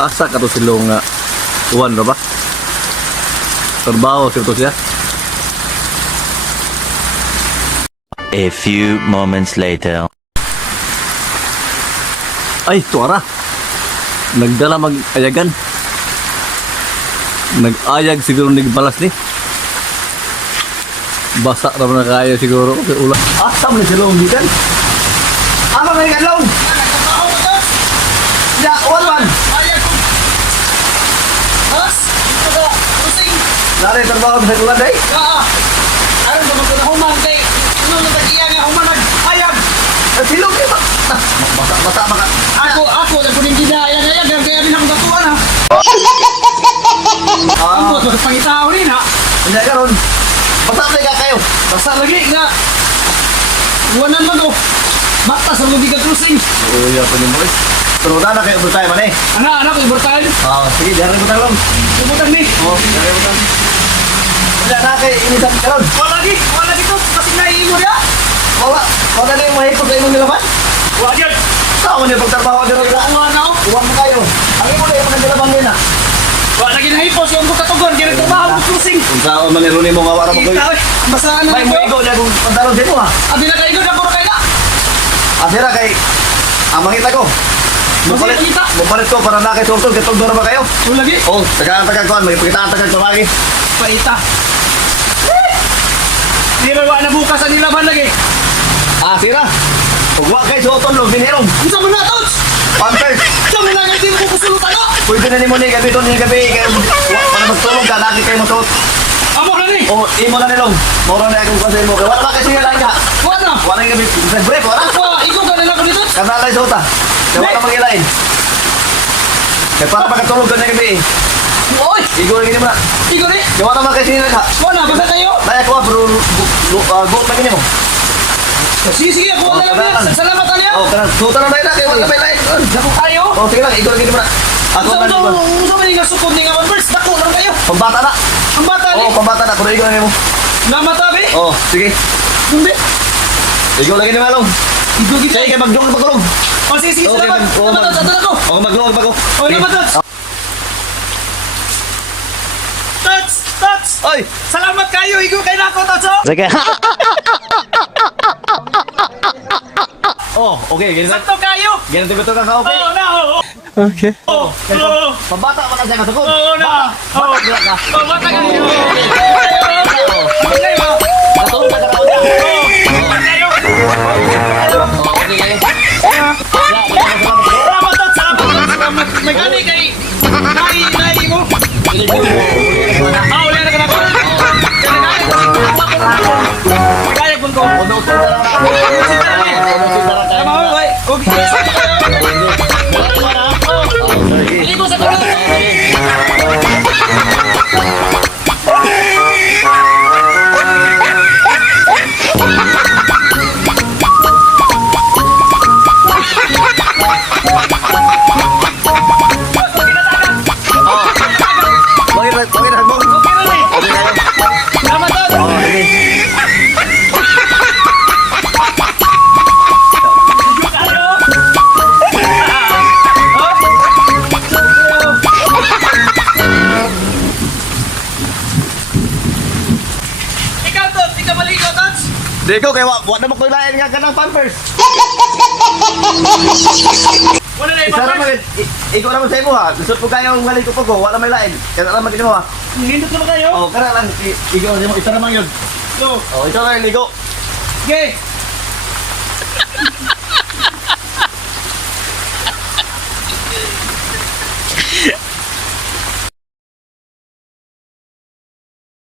Asa ka to silong uwan ra ba? Trabaho sito siya. A few moments later. Ay, tuara. Nagdala mag-ayagan. Nag-ayag siguro nagbalas ni. Basa naman na kaya siguro. Ulan. Asam na silong gikan. Ama may kalong. Ya, uwan man. Lari trabaho sa ulan day. Aron ba magkunahuman kay ano na tag-iya nga human nag-ayag. Silong di ba? Basa maka. Ako lang kuning ginayag kaya rin akong gatuan ha. Ako sa pangitao rin ha. Hindi karon. Basa na ka kayo. Basta lagi nga. Iwanan man oh. Batas ang lubigan cruising. Iya pa ni mo. Pero na kayo butay man eh. Anak, ibortahin. Sige, diyan butang lang. Ibortan ni. Diyan butang. Wala na kayo inisan karon. Wala lagi to. Kasi naiimo ya. Wala na yung mahipog kayo ng nilaban. Wala yan. Saan mo niya pagtrabaho dito? Wala na oh. Uwan mo kayo. Ang imo na yung mga nilaban din ah. Wala lagi nahipos yung katugon. Kaya trabaho ng cruising. Kung saan man niro ni mo nga wala mo kayo. Basaan na May mo igo na kung pantalon din mo ha. Abi na kayo na puro kayo na. Asira kay ang mangita ko. Masih kita. Mupalit ko para na kay tungtol. Katong doon na ba kayo? Wala lagi. Oh, taga-taga ko. May pakitaan taga ko lagi. Paita. Di ba wala na bukas ang nilaban lagi? Sira. Huwag kayo sa otong lo. Binherong. Unsa man na tots? Pantai. Sa mga nga din ko kusulutan no? Pwede na ni mo ni gabi doon ni gabi. Para magtulog ka. Lagi kayo masuot. Amo na ni. Oh, imo na nilong. Moro na akong kasi mo. Wala ba kasi nga lang ka? Wala. Wala yung gabi. Break, wala. Ako, ikaw ka nila ko dito. Kanalay sa uta. Kaya wala magilain. Kaya para makatulog ka na gabi. Oy, Igo lagi ni mo na. ikaw ni. Kaya wala mga kasi nga. Wala, basta kayo. Naya ko pero goat lagi ni mo. Sige, ako na lang. Salamat kanya. Oh, karena suta na na kaya wala may lain. Dako kayo. Oh, sige lang. Igo lagi ni mo na. Ako Unsa man man igo. unsa man nga sukod ni nga Converse? Dako lang kayo. Pambata na. Ang bata ni. Oh, pambata na. Pero igo lagi mo. Namatabi. Oh, sige. Hindi. Igo lagi ni Malong. Ikaw kita. Sige, kaya magdong na pagkulong. Oh, sige, salamat. Salamat sa ko. Oh, magdong na pagkulong. Oh, salamat. Tots. Oy! Salamat kayo. Ikaw kay nako tots. Sige. Oh, okay. Ganito. Sakto kayo. Ganito ko ka okay. Oh, na. Okay. Oh. Pambata man siya kasukod. Oo na. Bata dira ka. Oh, bata kayo. Katulog ka na ka. Okay. Salamat. May gani kay nai mo. Wala na ka na ko. Kaya kun ko. Ono to na lang. Tama ba? Okay. Iko sa kulo. Bakit mo? Okay na ni. Salamat Tots. Ikaw Tots, ikaw maligo Tots. Di ko kaya wa na mo ko lain nga kanang Pampers. Wala na Isa iba. naman, ikaw naman sa imo ha. Gusto ko kaya ang galing ko po ko, wala may lain. Kaya naman magin mo ha. Hindot na ba kayo? Oh, kana lang, ikaw mo, isa naman yun. So, Oh, ito lang ligo. okay.